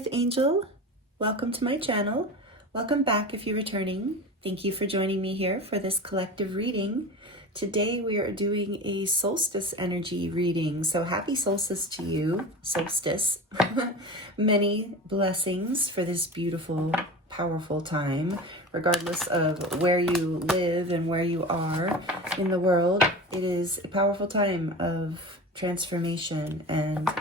Earth Angel. Welcome to my channel. Welcome back if you're returning. Thank you for joining me here for this collective reading. Today we are doing a solstice energy reading. So happy solstice to you, solstice. Many blessings for this beautiful, powerful time, regardless of where you live and where you are in the world. It is a powerful time of transformation and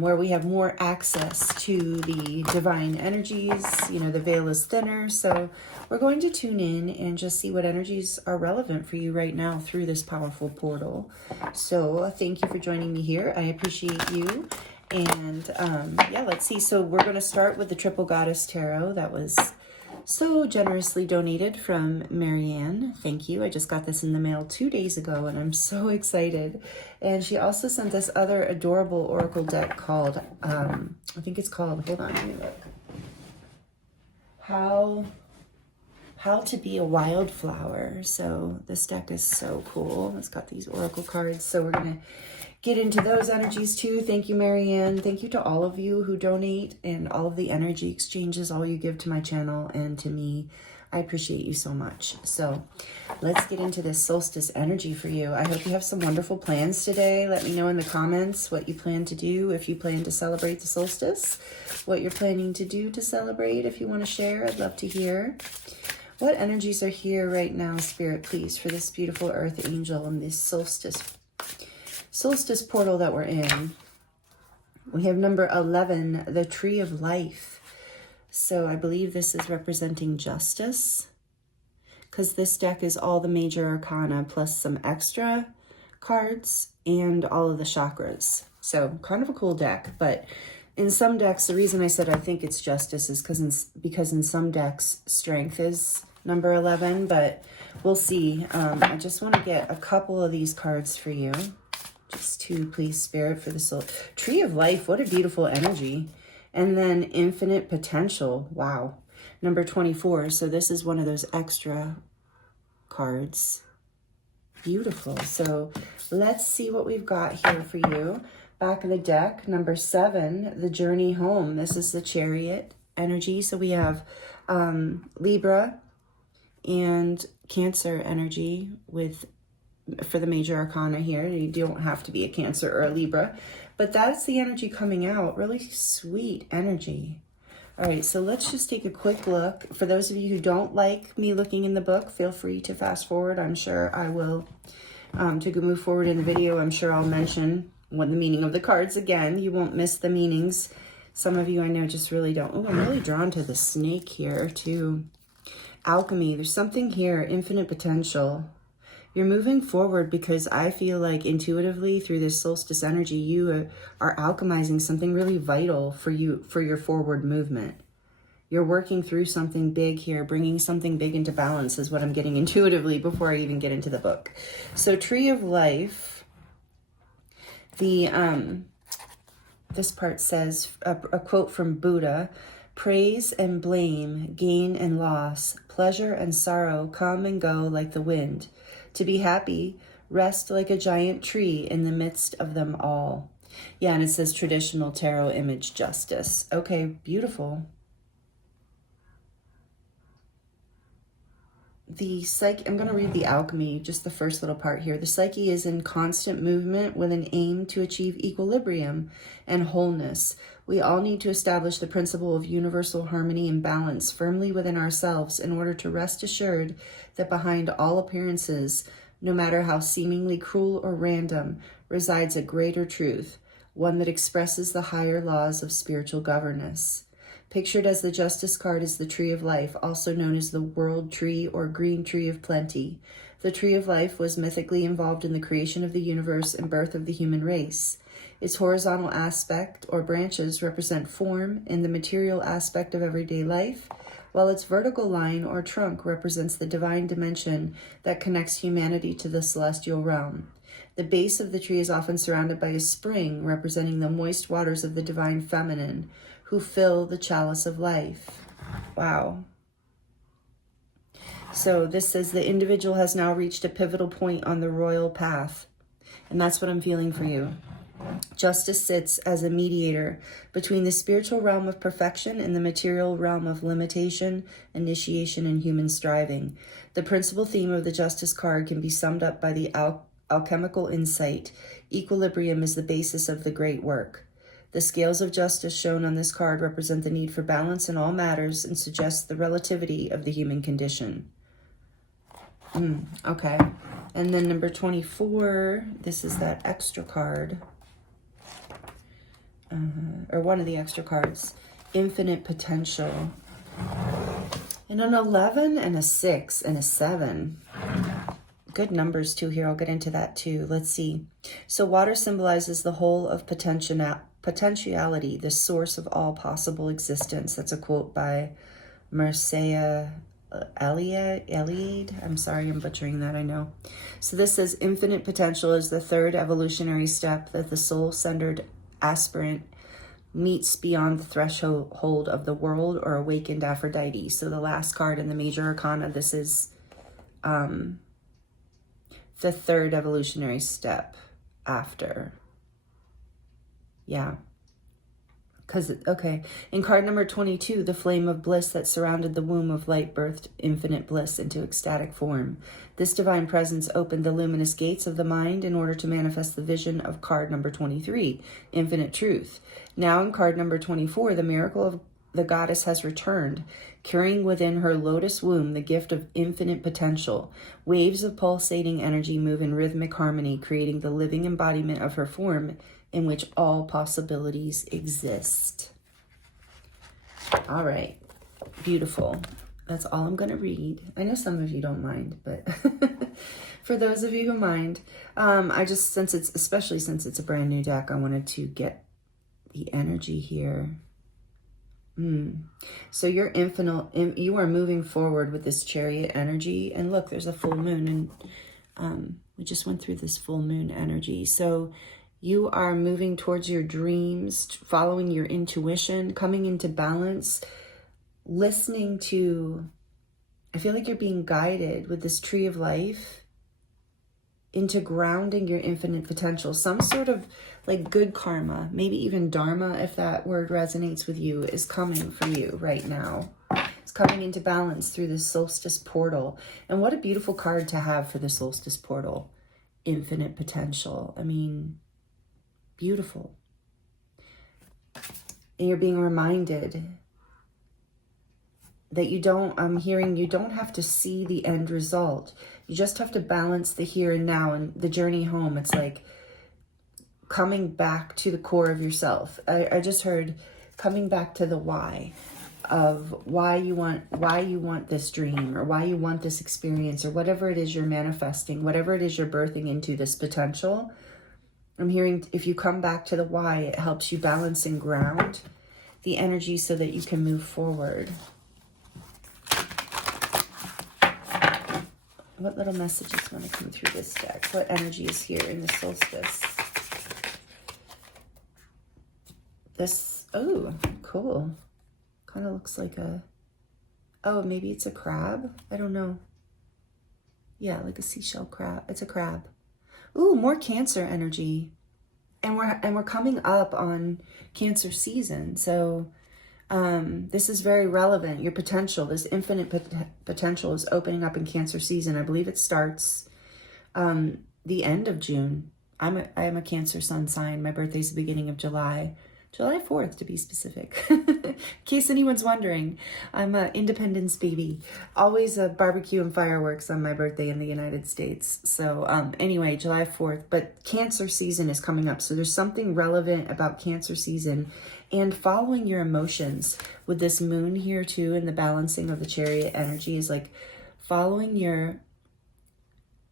where we have more access to the divine energies. You know, the veil is thinner, so we're going to tune in and just see what energies are relevant for you right now through this powerful portal. So thank you for joining me here. I appreciate you. And yeah, let's see. So we're going to start with the Triple Goddess Tarot that was so generously donated from Marianne. Thank you. I just got this in the mail 2 days ago and I'm so excited. And she also sent this other adorable oracle deck called, I think it's called, hold on, let me look. How to Be a Wildflower. So this deck is so cool. It's got these oracle cards. So we're going to get into those energies too. Thank you, Marianne. Thank you to all of you who donate and all of the energy exchanges, all you give to my channel and to me. I appreciate you so much. So let's get into this solstice energy for you. I hope you have some wonderful plans today. Let me know in the comments what you plan to do if you plan to celebrate the solstice, what you're planning to do to celebrate. If you want to share, I'd love to hear. What energies are here right now, Spirit, please, for this beautiful Earth Angel and this solstice portal that we're in? We have number 11, the Tree of Life. So I believe this is representing justice, because this deck is all the major arcana plus some extra cards and all of the chakras. So kind of a cool deck. But in some decks, the reason I said I think it's justice is because in some decks strength is number 11, but we'll see. I just want to get a couple of these cards for you. Just to please, Spirit, for the soul. Tree of Life, what a beautiful energy. And then Infinite Potential. Wow. Number 24. So this is one of those extra cards. Beautiful. So let's see what we've got here for you. Back of the deck, number 7, the Journey Home. This is the Chariot energy. So we have Libra and Cancer energy for the major arcana here. You don't have to be a Cancer or a Libra, but that's the energy coming out. Really sweet energy. All right, so let's just take a quick look. For those of you who don't like me looking in the book, feel free to fast forward. I'm sure I will, to move forward in the video, I'm sure I'll mention what the meaning of the cards again. You won't miss the meanings. Some of you I know just really don't. Oh, I'm really drawn to the snake here too. Alchemy, there's something here, Infinite Potential. You're moving forward because I feel like intuitively through this solstice energy, you are alchemizing something really vital for you, for your forward movement. You're working through something big here, bringing something big into balance is what I'm getting intuitively before I even get into the book. So Tree of Life, this part says, a quote from Buddha, praise and blame, gain and loss, pleasure and sorrow come and go like the wind. To be happy, rest like a giant tree in the midst of them all. Yeah, and it says traditional tarot image justice. Okay, beautiful. I'm going to read the alchemy, just the first little part here. The psyche is in constant movement with an aim to achieve equilibrium and wholeness. We all need to establish the principle of universal harmony and balance firmly within ourselves in order to rest assured that behind all appearances, no matter how seemingly cruel or random, resides a greater truth, one that expresses the higher laws of spiritual governance. Pictured as the Justice card is the Tree of Life, also known as the World Tree or Green Tree of Plenty. The Tree of Life was mythically involved in the creation of the universe and birth of the human race. Its horizontal aspect or branches represent form in the material aspect of everyday life, while its vertical line or trunk represents the divine dimension that connects humanity to the celestial realm. The base of the tree is often surrounded by a spring representing the moist waters of the divine feminine, who fill the chalice of life. Wow. So this says the individual has now reached a pivotal point on the royal path. And that's what I'm feeling for you. Justice sits as a mediator between the spiritual realm of perfection and the material realm of limitation, initiation, and human striving. The principal theme of the Justice card can be summed up by the alchemical insight. Equilibrium is the basis of the great work. The scales of justice shown on this card represent the need for balance in all matters and suggest the relativity of the human condition. Okay. And then number 24, this is that extra card. Or one of the extra cards. Infinite potential. And an 11 and a 6 and a 7. Good numbers too here. I'll get into that too. Let's see. So water symbolizes the whole of potentiality, the source of all possible existence. That's a quote by Mircea Eliade. I'm sorry, I'm butchering that, I know. So this says infinite potential is the third evolutionary step that the soul-centered aspirant meets beyond the threshold of the world or awakened Aphrodite. So the last card in the major arcana, this is the third evolutionary step after. Yeah. Because, okay, in card number 22, the flame of bliss that surrounded the womb of light birthed infinite bliss into ecstatic form. This divine presence opened the luminous gates of the mind in order to manifest the vision of card number 23, infinite truth. Now in card number 24, the miracle of the goddess has returned, carrying within her lotus womb the gift of infinite potential. Waves of pulsating energy move in rhythmic harmony, creating the living embodiment of her form in which all possibilities exist. All right, beautiful. That's all I'm going to read. I know some of you don't mind, but for those of you who mind, I just, especially since it's a brand new deck, I wanted to get the energy here. So you're you are moving forward with this Chariot energy. And look, there's a full moon, and we just went through this full moon energy. So you are moving towards your dreams, following your intuition, coming into balance, listening to, I feel like you're being guided with this tree of life into grounding your infinite potential. Some sort of like good karma, maybe even dharma, if that word resonates with you, is coming for you right now. It's coming into balance through the Solstice portal. And what a beautiful card to have for the Solstice portal. Infinite potential. I mean, beautiful. And you're being reminded that you don't, I'm hearing you don't have to see the end result. You just have to balance the here and now, and the journey home. It's like coming back to the core of yourself. I just heard coming back to the why of why you want this dream, or why you want this experience, or whatever it is you're manifesting, whatever it is you're birthing into this potential. I'm hearing if you come back to the why, it helps you balance and ground the energy so that you can move forward. What little messages want to come through this deck? What energy is here in the solstice? This, oh, cool. Kind of looks like a, oh, maybe it's a crab? I don't know. Yeah, like a seashell crab. It's a crab. Ooh, more Cancer energy. And we're coming up on Cancer season. So this is very relevant. Your potential, this infinite potential is opening up in Cancer season. I believe it starts the end of June. I am a Cancer sun sign. My birthday's the beginning of July. July 4th, to be specific. In case anyone's wondering, I'm an Independence baby. Always a barbecue and fireworks on my birthday in the United States. So anyway, July 4th. But Cancer season is coming up. So there's something relevant about Cancer season. And following your emotions with this moon here too, and the balancing of the Chariot energy is like following your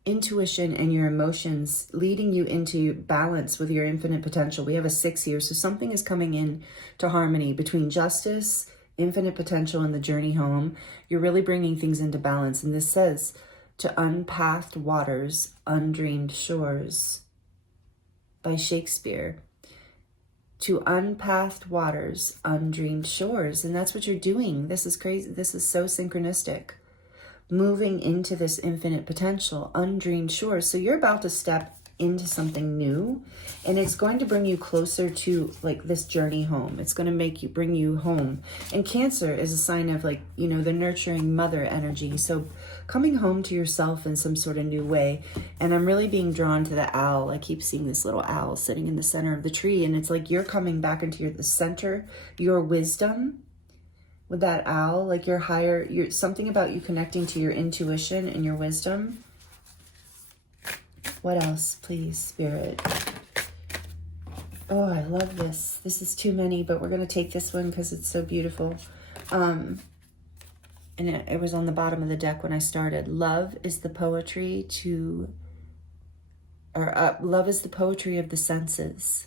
intuition and your emotions, leading you into balance with your infinite potential. We have a 6 here, so something is coming in to harmony between justice, infinite potential, and the journey home. You're really bringing things into balance. And this says, to unpathed waters, undreamed shores, by Shakespeare. To unpathed waters, undreamed shores. And that's what you're doing. This is crazy. This is so synchronistic. Moving into this infinite potential, undreamed shores. So you're about to step into something new, and it's going to bring you closer to like this journey home. It's going to bring you home. And Cancer is a sign of like, you know, the nurturing mother energy. So coming home to yourself in some sort of new way. And I'm really being drawn to the owl. I keep seeing this little owl sitting in the center of the tree, and it's like you're coming back into the center, your wisdom with that owl, like your something about you connecting to your intuition and your wisdom. What else, please, Spirit? Oh, I love this. This is too many, but we're going to take this one because it's so beautiful. And it was on the bottom of the deck when I started. Love is the poetry love is the poetry of the senses.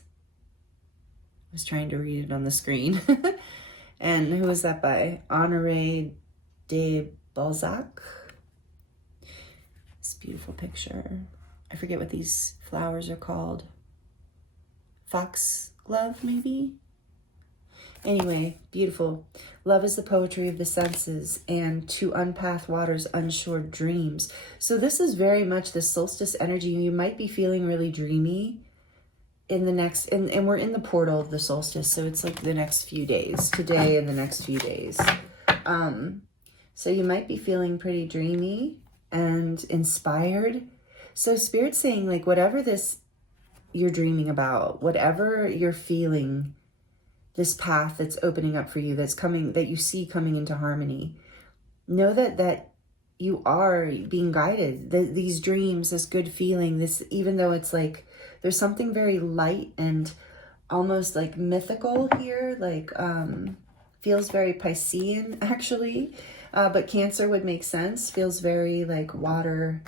I was trying to read it on the screen. And who was that by? Honoré de Balzac. This beautiful picture. I forget what these flowers are called. Foxglove, maybe? Anyway, beautiful. Love is the poetry of the senses, and to unpath waters, unshored dreams. So this is very much the solstice energy. You might be feeling really dreamy in the next, and we're in the portal of the solstice, so it's like the next few days, today and the next few days. So you might be feeling pretty dreamy and inspired. So Spirit's saying, like, whatever this you're dreaming about, whatever you're feeling, this path that's opening up for you, that's coming, that you see coming into harmony, know that you are being guided. These dreams, this good feeling, this, even though it's like, there's something very light and almost like mythical here, like feels very Piscean actually, but Cancer would make sense. Feels very like water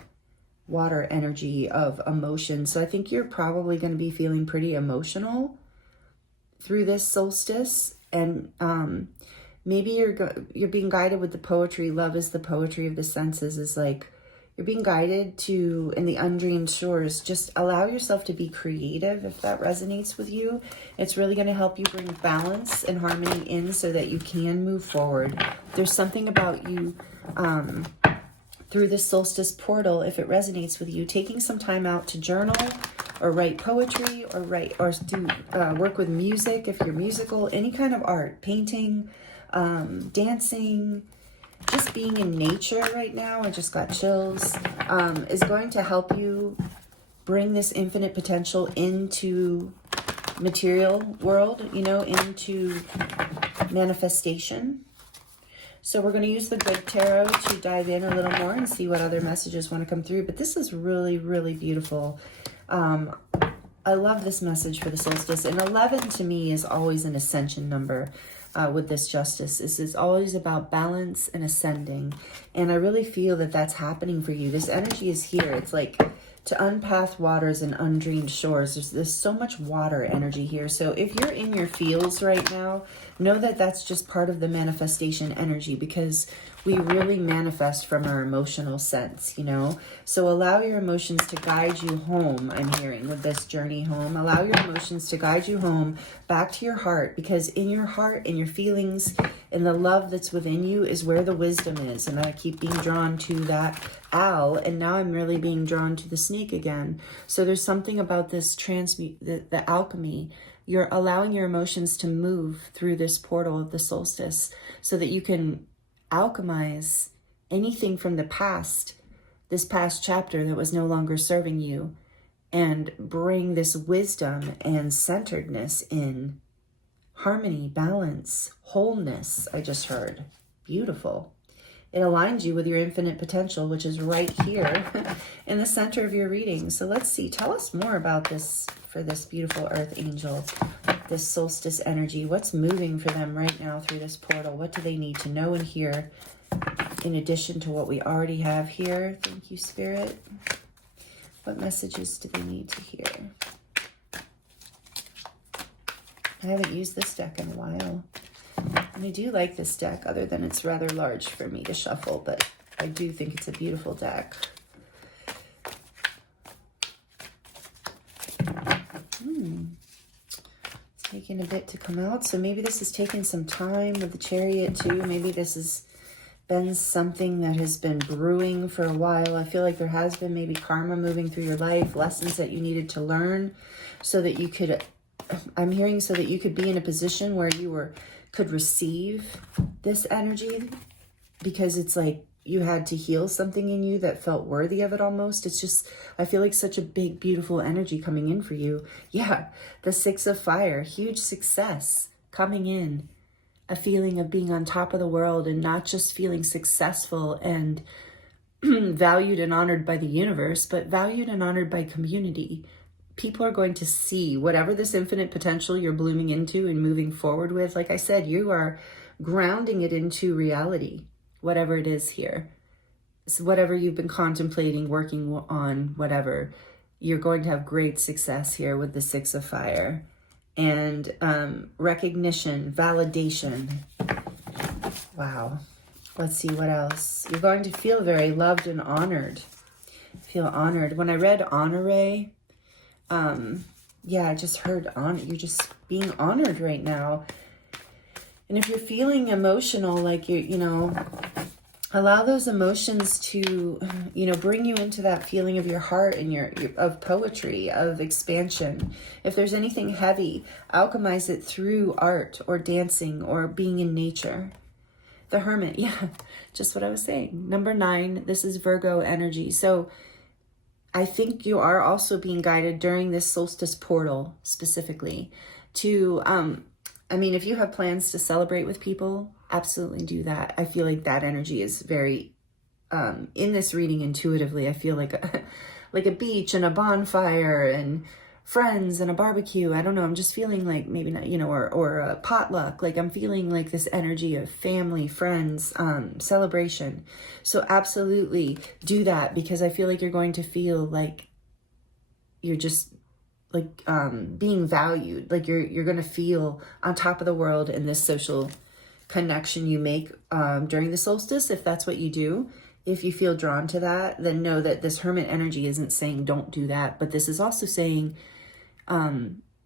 energy of emotion. So I think you're probably going to be feeling pretty emotional through this solstice, and maybe you're being guided with the poetry. Love is the poetry of the senses, is like you're being guided to, in the undreamed shores, just allow yourself to be creative if that resonates with you. It's really going to help you bring balance and harmony in so that you can move forward. There's something about you through this solstice portal, if it resonates with you, taking some time out to journal or write poetry or do work with music if you're musical, any kind of art, painting, dancing, just being in nature right now, I just got chills, is going to help you bring this infinite potential into material world, you know, into manifestation. So we're going to use the good tarot to dive in a little more and see what other messages want to come through. But this is really, really beautiful. I love this message for the solstice. And 11 to me is always an ascension number with this justice. This is always about balance and ascending. And I really feel that that's happening for you. This energy is here. It's like to unpath waters and undreamed shores. There's so much water energy here. So if you're in your feels right now, know that that's just part of the manifestation energy, because we really manifest from our emotional sense, you know? So allow your emotions to guide you home, I'm hearing, with this journey home. Allow your emotions to guide you home back to your heart, because in your heart and your feelings and the love that's within you is where the wisdom is. And I keep being drawn to that owl, and now I'm really being drawn to the snake again. So there's something about this the alchemy. You're allowing your emotions to move through this portal of the solstice so that you can alchemize anything from the past, this past chapter that was no longer serving you, and bring this wisdom and centeredness in harmony, balance, wholeness. I just heard. Beautiful. It aligns you with your infinite potential, which is right here in the center of your reading. So let's see. Tell us more about this for this beautiful earth angel, this solstice energy. What's moving for them right now through this portal? What do they need to know and hear in addition to what we already have here? Thank you, Spirit. What messages do they need to hear? I haven't used this deck in a while. And I do like this deck, other than it's rather large for me to shuffle, but I do think it's a beautiful deck. It's taking a bit to come out, so maybe this is taking some time with the Chariot too. Maybe this is been something that has been brewing for a while. I feel like there has been maybe karma moving through your life, lessons that you needed to learn so that you could, I'm hearing, so that you could be in a position where you could receive this energy, because it's like you had to heal something in you that felt worthy of it almost. It's just, I feel like such a big, beautiful energy coming in for you. Yeah, the Six of Fire, huge success coming in. A feeling of being on top of the world and not just feeling successful and valued and honored by the universe, but valued and honored by community. People are going to see whatever this infinite potential you're blooming into and moving forward with. Like I said, you are grounding it into reality, whatever it is here. So whatever you've been contemplating, working on, whatever, you're going to have great success here with the Six of Fire. And recognition, validation. Wow. Let's see what else. You're going to feel very loved and honored. Feel honored. When I read honore, yeah, I just heard honor. You're just being honored right now. And if you're feeling emotional, like you know, allow those emotions to, you know, bring you into that feeling of your heart and your of poetry, of expansion. If there's anything heavy, alchemize it through art or dancing or being in nature. The Hermit, yeah, just what I was saying. Number 9, this is Virgo energy. So I think you are also being guided during this solstice portal specifically to, I mean, if you have plans to celebrate with people, absolutely do that. I feel like that energy is very, in this reading intuitively, I feel like like a beach and a bonfire and friends and a barbecue. I don't know. I'm just feeling like maybe not, you know, or a potluck. Like I'm feeling like this energy of family, friends, celebration. So absolutely do that, because I feel like you're going to feel like you're just like being valued. Like you're going to feel on top of the world in this social connection you make during the solstice. If that's what you do, if you feel drawn to that, then know that this Hermit energy isn't saying don't do that, but this is also saying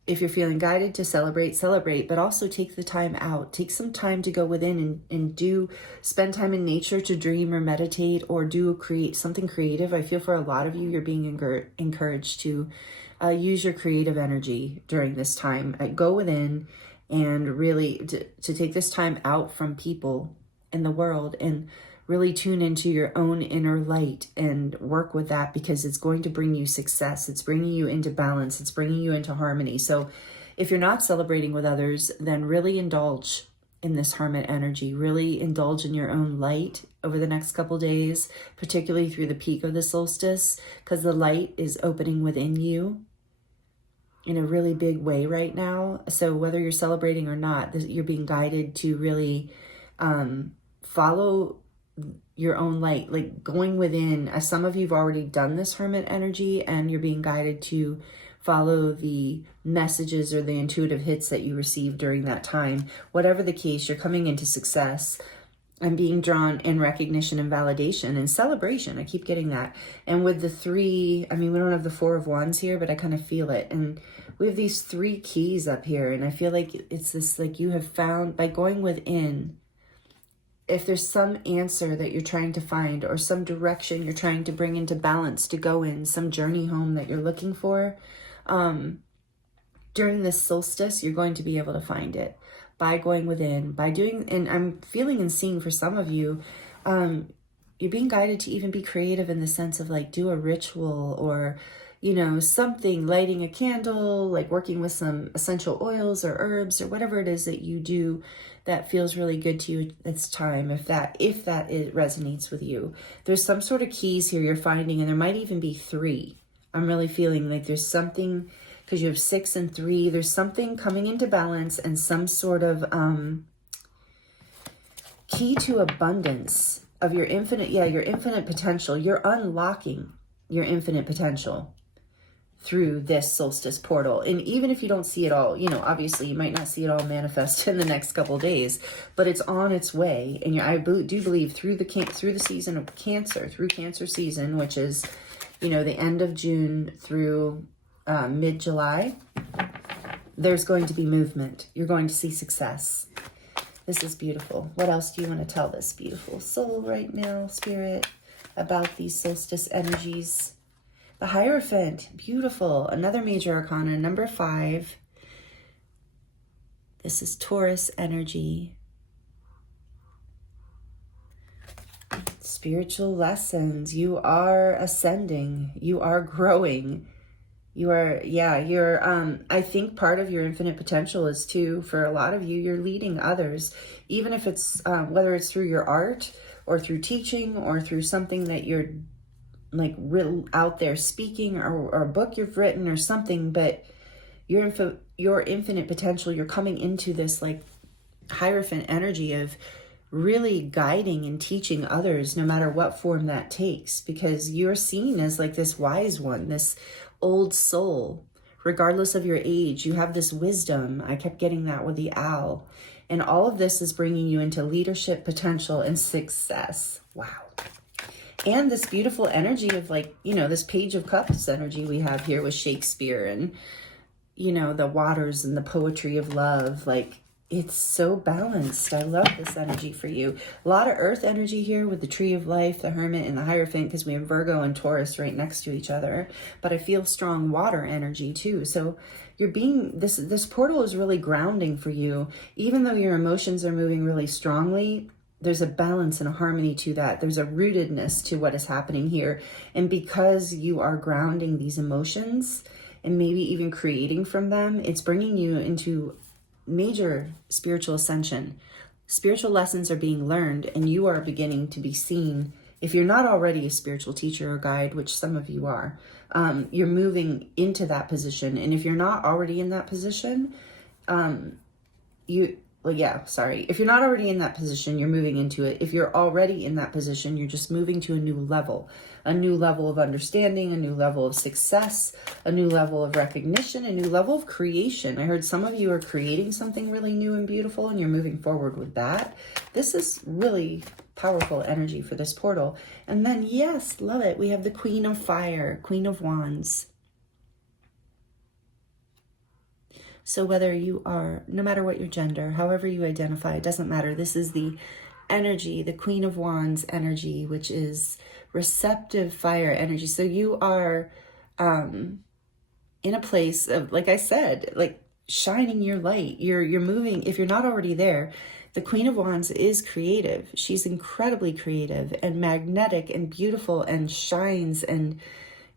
if you're feeling guided to celebrate, but also take the time out, take some time to go within and spend time in nature to dream or meditate or create something creative. I feel for a lot of you, you're being encouraged to use your creative energy during this time. Go within and really to take this time out from people in the world and really tune into your own inner light and work with that, because it's going to bring you success. It's bringing you into balance. It's bringing you into harmony. So if you're not celebrating with others, then really indulge in this Hermit energy. Really indulge in your own light over the next couple days, particularly through the peak of the solstice, because the light is opening within you in a really big way right now. So whether you're celebrating or not, you're being guided to really follow your own light, like going within. As some of you have already done this Hermit energy, and you're being guided to follow the messages or the intuitive hits that you receive during that time. Whatever the case, you're coming into success and being drawn in recognition and validation and celebration. I keep getting that. And with the 3, I mean, we don't have the 4 of Wands here, but I kind of feel it. And we have these 3 keys up here. And I feel like it's this, like you have found by going within, if there's some answer that you're trying to find or some direction you're trying to bring into balance to go in, some journey home that you're looking for, during this solstice, you're going to be able to find it by going within, by doing, and I'm feeling and seeing for some of you, you're being guided to even be creative in the sense of like do a ritual or, you know, something, lighting a candle, like working with some essential oils or herbs or whatever it is that you do that feels really good to you. It's time, if that it resonates with you. There's some sort of keys here you're finding, and there might even be 3. I'm really feeling like there's something, because you have 6 and 3, there's something coming into balance and some sort of key to abundance of your infinite, your infinite potential. You're unlocking your infinite potential through this solstice portal. And even if you don't see it all, you know, obviously you might not see it all manifest in the next couple of days, but it's on its way. And I do believe through the season of Cancer, through Cancer season, which is, you know, the end of June through mid-July, there's going to be movement. You're going to see success. This is beautiful. What else do you want to tell this beautiful soul right now, Spirit, about these solstice energies? The Hierophant, beautiful. Another major arcana, number 5. This is Taurus energy. Spiritual lessons. You are ascending. You are growing. You are, I think part of your infinite potential is too, for a lot of you, you're leading others, even if it's, whether it's through your art or through teaching or through something that you're like real out there speaking, or a book you've written or something, but your infinite potential, you're coming into this like Hierophant energy of really guiding and teaching others, no matter what form that takes, because you're seen as like this wise one, this old soul, regardless of your age. You have this wisdom. I kept getting that with the owl. And all of this is bringing you into leadership potential and success. Wow. And this beautiful energy of like, you know, this Page of Cups energy we have here with Shakespeare and, you know, the waters and the poetry of love. Like, it's so balanced. I love this energy for you. A lot of earth energy here with the Tree of Life, the Hermit, and the Hierophant, because we have Virgo and Taurus right next to each other. But I feel strong water energy too. So you're being, this portal is really grounding for you. Even though your emotions are moving really strongly, there's a balance and a harmony to that. There's a rootedness to what is happening here. And because you are grounding these emotions and maybe even creating from them, it's bringing you into major spiritual ascension. Spiritual lessons are being learned, and you are beginning to be seen. If you're not already a spiritual teacher or guide, which some of you are, you're moving into that position. And if you're not already in that position, if you're not already in that position, you're moving into it. If you're already in that position, you're just moving to a new level of understanding, a new level of success, a new level of recognition, a new level of creation. I heard some of you are creating something really new and beautiful, and you're moving forward with that. This is really powerful energy for this portal. And then, yes, love it. We have the Queen of Fire, Queen of Wands. So whether you are, no matter what your gender, however you identify, it doesn't matter. This is the energy, the Queen of Wands energy, which is receptive fire energy. So you are in a place of, like I said, like shining your light. You're moving. If you're not already there, the Queen of Wands is creative. She's incredibly creative and magnetic and beautiful and shines and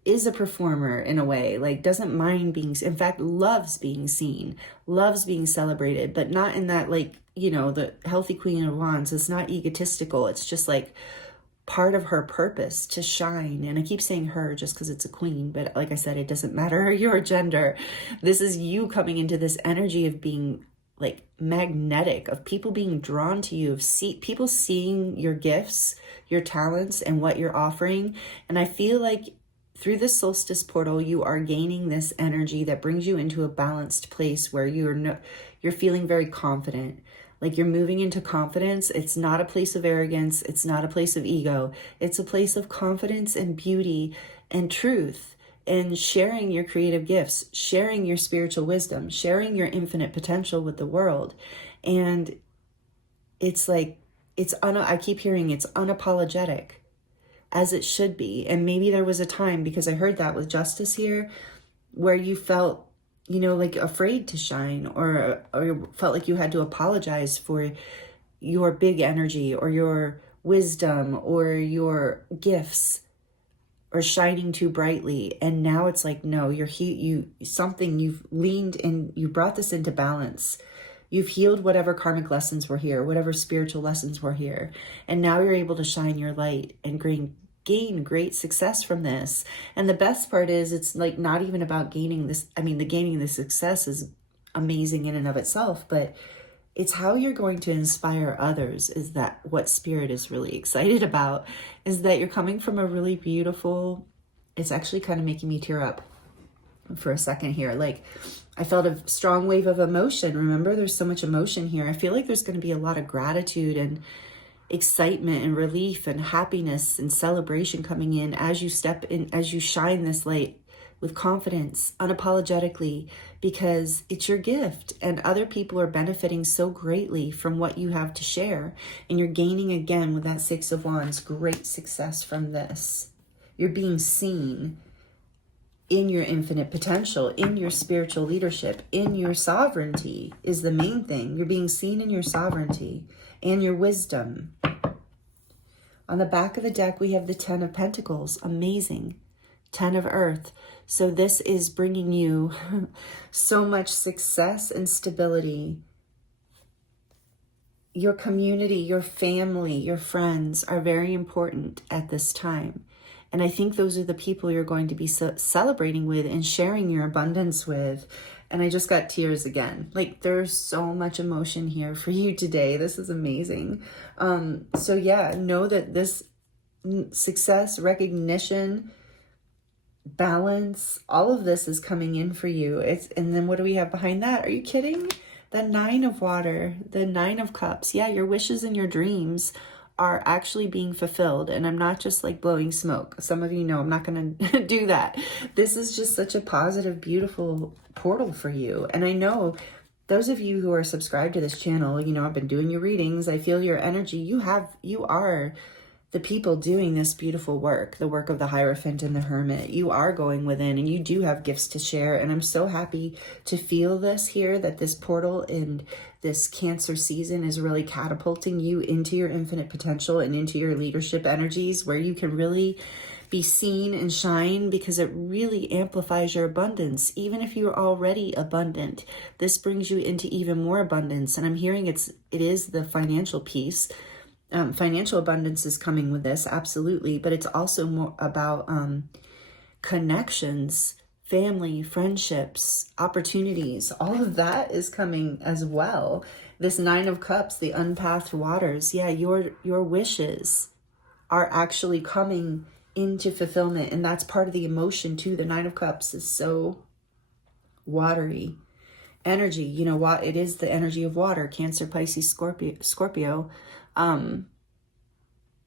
is a performer in a way, like doesn't mind being, in fact, loves being seen, loves being celebrated, but not in that, like, you know, the healthy Queen of Wands is not egotistical. It's just like part of her purpose to shine. And I keep saying her just because it's a queen, but like I said, it doesn't matter your gender. This is you coming into this energy of being like magnetic, of people being drawn to you, of people seeing your gifts, your talents, and what you're offering. And I feel like through the solstice portal, you are gaining this energy that brings you into a balanced place where you're feeling very confident. Like you're moving into confidence. It's not a place of arrogance. It's not a place of ego. It's a place of confidence and beauty and truth and sharing your creative gifts, sharing your spiritual wisdom, sharing your infinite potential with the world. And it's like, I keep hearing it's unapologetic, as it should be. And maybe there was a time, because I heard that with Justice here, where you felt, you know, like afraid to shine, or felt like you had to apologize for your big energy or your wisdom or your gifts or shining too brightly. And now it's like, no, you've leaned and you brought this into balance. You've healed whatever karmic lessons were here, whatever spiritual lessons were here. And now you're able to shine your light and gain great success from this. And the best part is, it's like not even about gaining this. I mean, the gaining the success is amazing in and of itself, but it's how you're going to inspire others. Is that what Spirit is really excited about? Is that you're coming from a really beautiful, it's actually kind of making me tear up for a second here. Like, I felt a strong wave of emotion. Remember, there's so much emotion here. I feel like there's going to be a lot of gratitude and excitement and relief and happiness and celebration coming in as you step in, as you shine this light with confidence, unapologetically, because it's your gift and other people are benefiting so greatly from what you have to share. And you're gaining again with that Six of Wands, great success from this. You're being seen in your infinite potential, in your spiritual leadership, in your sovereignty is the main thing. You're being seen in your sovereignty and your wisdom. On the back of the deck, we have the 10 of Pentacles. Amazing. 10 of Earth. So this is bringing you so much success and stability. Your community, your family, your friends are very important at this time. And I think those are the people you're going to be celebrating with and sharing your abundance with. And I just got tears again. Like, there's so much emotion here for you today. This is amazing. So yeah, know that this success, recognition, balance, all of this is coming in for you. And then what do we have behind that? Are you kidding? The 9 of Water, the 9 of Cups. Yeah, your wishes and your dreams are actually being fulfilled. And I'm not just like blowing smoke. Some of you know I'm not going to do that. This is just such a positive, beautiful portal for you. And I know those of you who are subscribed to this channel, you know, I've been doing your readings. I feel your energy. You are the people doing this beautiful work, the work of the Hierophant and the Hermit. You are going within and you do have gifts to share. And I'm so happy to feel this here, that this portal and this Cancer season is really catapulting you into your infinite potential and into your leadership energies, where you can really be seen and shine, because it really amplifies your abundance. Even if you're already abundant, this brings you into even more abundance. And I'm hearing it is the financial piece. Financial abundance is coming with this, absolutely, but it's also more about connections, family, friendships, opportunities. All of that is coming as well. This 9 of Cups, the unpathed waters. Yeah, your wishes are actually coming into fulfillment, and that's part of the emotion too. The 9 of Cups is so watery energy. You know what? It is the energy of water, Cancer, Pisces, Scorpio.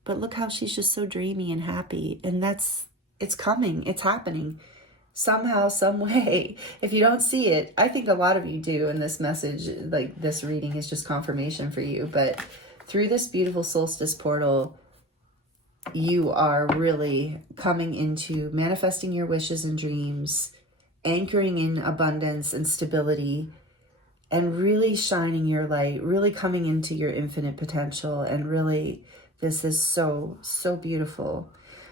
But look how she's just so dreamy and happy. And it's coming. It's happening somehow, some way. If you don't see it, I think a lot of you do. And this message, like this reading, is just confirmation for you. But through this beautiful solstice portal, you are really coming into manifesting your wishes and dreams, anchoring in abundance and stability, and really shining your light, really coming into your infinite potential. And really, this is so, so beautiful.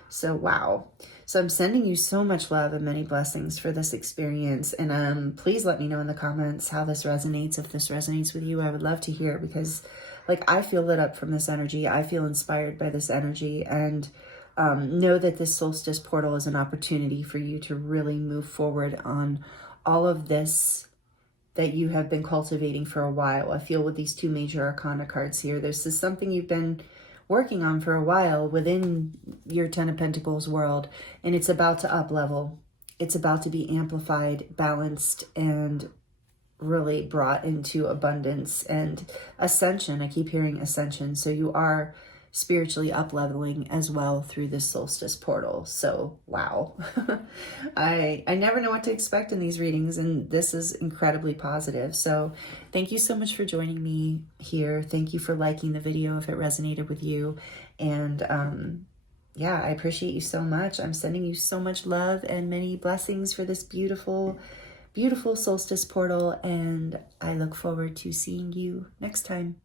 So, wow. So I'm sending you so much love and many blessings for this experience. And please let me know in the comments how this resonates. If this resonates with you, I would love to hear, because like, I feel lit up from this energy. I feel inspired by this energy. And know that this solstice portal is an opportunity for you to really move forward on all of this that you have been cultivating for a while. I feel with these 2 major arcana cards here, this is something you've been working on for a while within your 10 of Pentacles world, and it's about to up level. It's about to be amplified, balanced, and really brought into abundance and ascension. I keep hearing ascension. So you are spiritually up leveling as well through this solstice portal. So wow. I never know what to expect in these readings, and this is incredibly positive. So thank you so much for joining me here. Thank you for liking the video if it resonated with you. And yeah, I appreciate you so much. I'm sending you so much love and many blessings for this beautiful, beautiful solstice portal, and I look forward to seeing you next time.